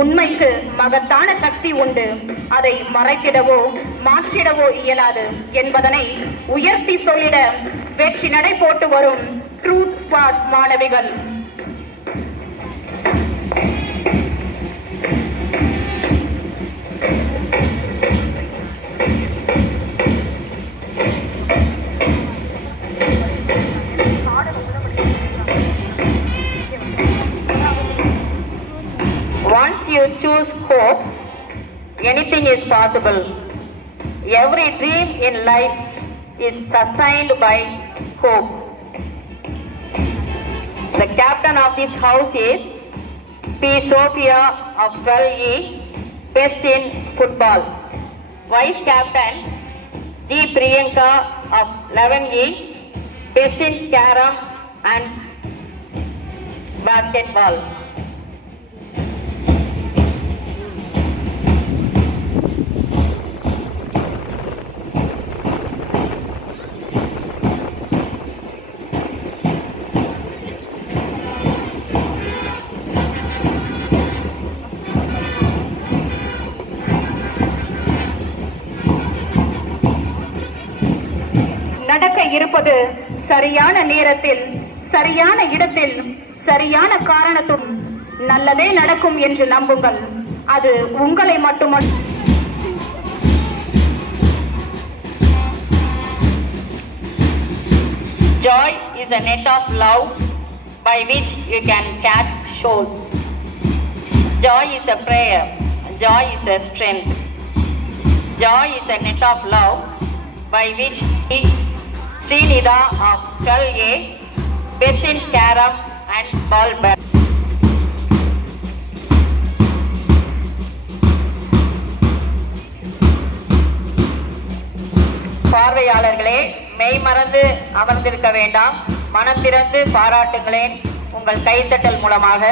உண்மைக்கு மகத்தான சக்தி உண்டு. அதை மறைத்திடவோ மாற்றிடவோ இயலாது என்பதனை உயர்த்தி சொல்லிட வெற்றி நடை போட்டு வரும் ட்ரூத் ஸ்குவாட் மாணவிகள். Once you choose hope, anything is possible. Every dream in life is sustained by hope. The captain of this house is P. Sophia of 12E, best in football. Vice captain G. Priyanka of 11E, best in carom and basketball. நடக்க இருப்பது சரியான நேரத்தில் சரியான இடத்தில் சரியான காரணத்தும் நல்லதே நடக்கும் என்று நம்புங்கள். அது உங்களை மட்டுமல்ல. Joy is a net of love by which you can catch shoals. Joy is a prayer. Joy is a strength. Joy is a net of love by which Srinida of 12A, best in carom and ball bat. பார்வையாளர்களே, மெய் மறந்து அமர்ந்திருக்க வேண்டாம். மனம் திறந்து பாராட்டுங்களேன் உங்கள் கைத்தட்டல் மூலமாக.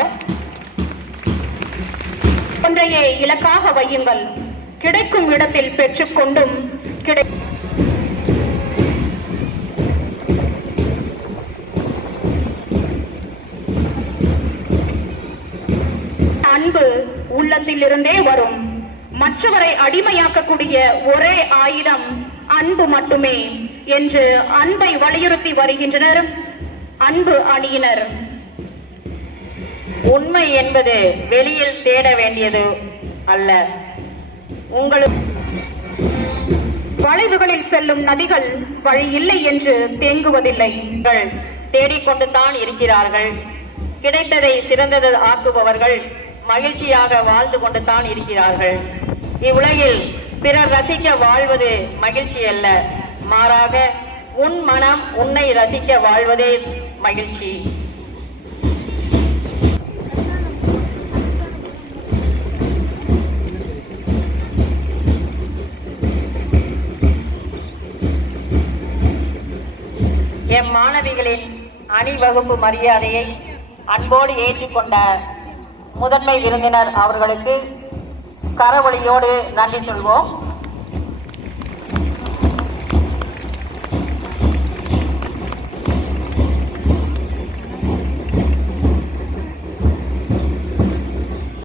ஒன்றையே இலக்காக வையுங்கள். கிடைக்கும் இடத்தில் பெற்றுக்கொண்டும் அன்பு உள்ளத்திலிருந்தே வரும். மற்றவரை அடிமையாக்கக்கூடிய ஒரே ஆயுதம் அன்பு மட்டுமே என்று அன்பை வலியுறுத்தி வருகின்றனர் அன்பு அணியினர். உண்மை என்பது வெளியில் தேட வேண்டியது அல்ல. உங்களுக்கு வளைவுகளில் செல்லும் நதிகள் வழி இல்லை என்று தேங்குவதில்லை. தேடிக்கொண்டுதான் இருக்கிறார்கள். கிடைத்ததை சிறந்தது ஆக்குபவர்கள் மகிழ்ச்சியாக வாழ்ந்து கொண்டுதான் இருக்கிறார்கள். இவ்வுலகில் பிறர் ரசிக்க வாழ்வது மகிழ்ச்சி அல்ல, மாறாக உன் மனம் உன்னை ரசிக்க வாழ்வதே மகிழ்ச்சி. எம் மாணவிகளின் அணிவகுப்பு மரியாதையை அன்போடு ஏற்றுக்கொண்ட முதன்மை விருந்தினர் அவர்களுக்கு கரவொலியோடு நன்றி சொல்வோம்.